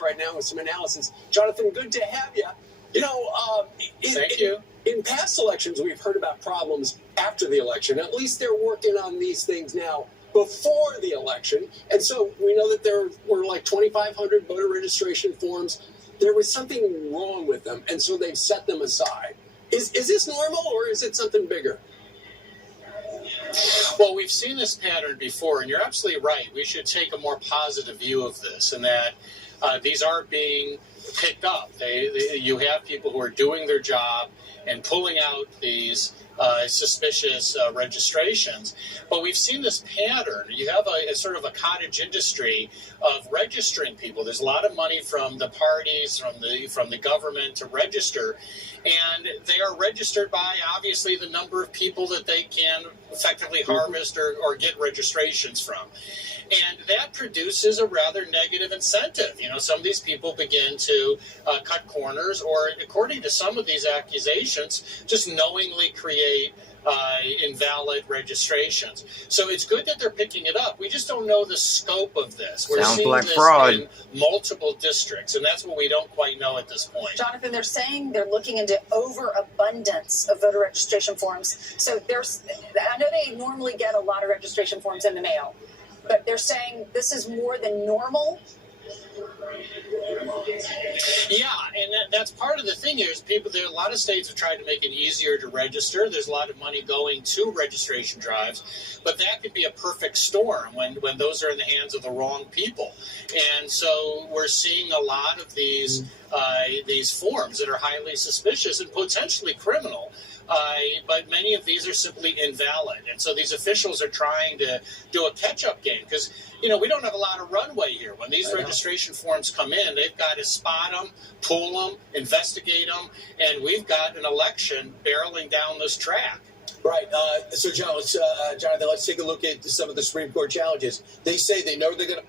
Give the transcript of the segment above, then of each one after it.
right now with some analysis. Jonathan, good to have you. You know, Thank you. In past elections, we've heard about problems after the election. At least they're working on these things now before the election. And so we know that there were like 2,500 voter registration forms. There was something wrong with them, and so they've set them aside. Is this normal, or is it something bigger? Well, we've seen this pattern before, and you're absolutely right. We should take a more positive view of this, and that these are being picked up. You have people who are doing their job and pulling out these suspicious registrations. But we've seen this pattern. You have a sort of a cottage industry of registering people. There's a lot of money from the parties, from the government to register, and they are registered by, obviously, the number of people that they can effectively harvest or get registrations from. And that produces a rather negative incentive. You know, some of these people begin to cut corners, or according to some of these accusations, just knowingly create invalid registrations. So it's good that they're picking it up. We just don't know the scope of this. We're Sounds seeing like this fraud in multiple districts, and that's what we don't quite know at this point. Jonathan, they're saying they're looking into overabundance of voter registration forms. So I know they normally get a lot of registration forms in the mail, but they're saying this is more than normal. Yeah, and that's part of the thing here is a lot of states have tried to make it easier to register. There's a lot of money going to registration drives, but that could be a perfect storm when those are in the hands of the wrong people. And so we're seeing a lot of these forms that are highly suspicious and potentially criminal. But many of these are simply invalid. And so these officials are trying to do a catch-up game because, you know, we don't have a lot of runway here. When these registration forms come in, they've got to spot them, pull them, investigate them, and we've got an election barreling down this track. Right. So, Jonathan, let's take a look at some of the Supreme Court challenges. They say they know they're going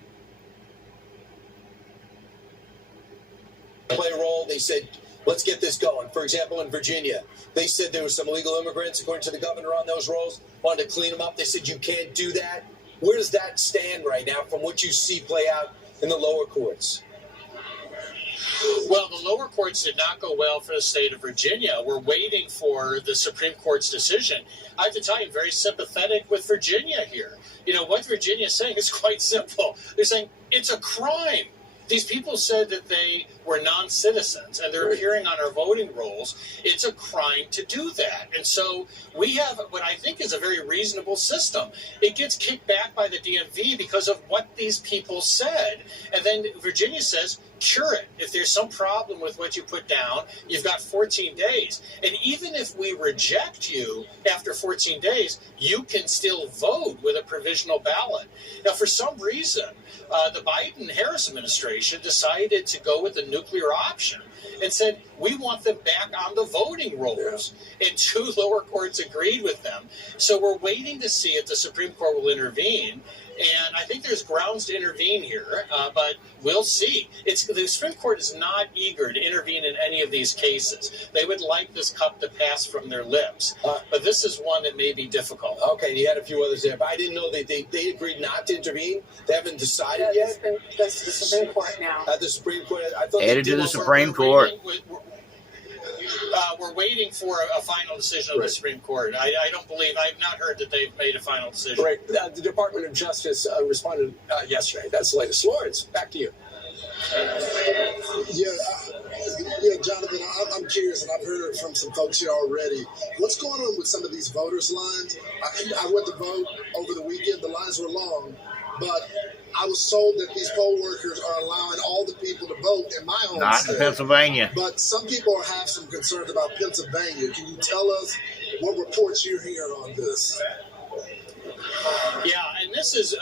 to play a role. They said, let's get this going. For example, in Virginia, they said there were some illegal immigrants, according to the governor, on those rolls, wanted to clean them up. They said you can't do that. Where does that stand right now from what you see play out in the lower courts? Well, the lower courts did not go well for the state of Virginia. We're waiting for the Supreme Court's decision. I have to tell you, I'm very sympathetic with Virginia here. You know, what Virginia is saying is quite simple. They're saying it's a crime. These people said that they were non-citizens and they're appearing on our voting rolls. It's a crime to do that. And so we have what I think is a very reasonable system. It gets kicked back by the DMV because of what these people said. And then Virginia says, cure it. If there's some problem with what you put down, you've got 14 days. And even if we reject you after 14 days, you can still vote with a provisional ballot. Now, for some reason, the Biden-Harris administration decided to go with the nuclear option and said, we want them back on the voting rolls. And two lower courts agreed with them. So we're waiting to see if the Supreme Court will intervene. And I think there's grounds to intervene here, but we'll see. The Supreme Court is not eager to intervene in any of these cases. They would like this cup to pass from their lips. But this is one that may be difficult. Okay, you had a few others there, but I didn't know they agreed not to intervene. They haven't decided yet? That's the Supreme Court now. At the Supreme Court? I thought Headed to the Supreme Court. We're waiting for a final decision of the Supreme Court. I've not heard that they've made a final decision. Right. The Department of Justice responded yesterday. That's the latest. Lawrence, back to you. Yeah, Jonathan, I'm curious, and I've heard from some folks here already. What's going on with some of these voters' lines? I went to vote over the weekend. The lines were long, but I was told that these poll workers are allowing all the people to vote in my home Not state. in Pennsylvania. But some people have some concerns about Pennsylvania. Can you tell us what reports you're hearing on this? Yeah, and this is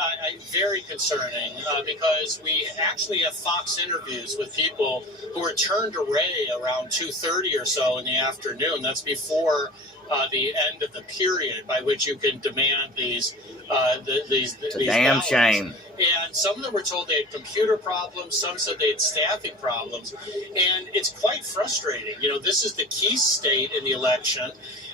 very concerning because we actually have Fox interviews with people who are turned array around 2:30 or so in the afternoon. That's before the end of the period by which you can demand these damn ballots. shame. And some of them were told they had computer problems. Some said they had staffing problems. And it's quite frustrating. You know, this is the key state in the election.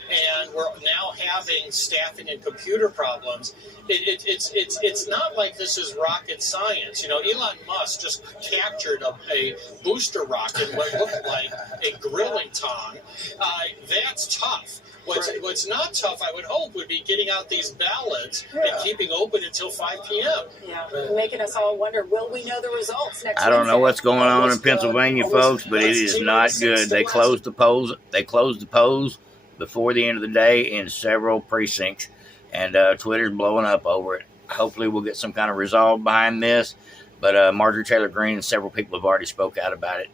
and we're now having staffing and computer problems. It's not like this is rocket science. You know, Elon Musk just captured a booster rocket, what looked like a grilling tong. That's tough. What's not tough, I would hope, would be getting out these ballots and keeping open until 5 p.m. Yeah, making us all wonder, will we know the results next I don't know Wednesday? what's going on in Pennsylvania, folks, but it is not good. They closed the polls. They closed the polls before the end of the day in several precincts, and Twitter's blowing up over it. Hopefully, we'll get some kind of resolve behind this. But Marjorie Taylor Greene and several people have already spoke out about it.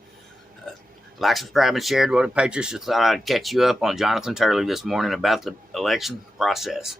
Like, subscribe, and share. Go to Patriots. Just thought I'd catch you up on Jonathan Turley this morning about the election process.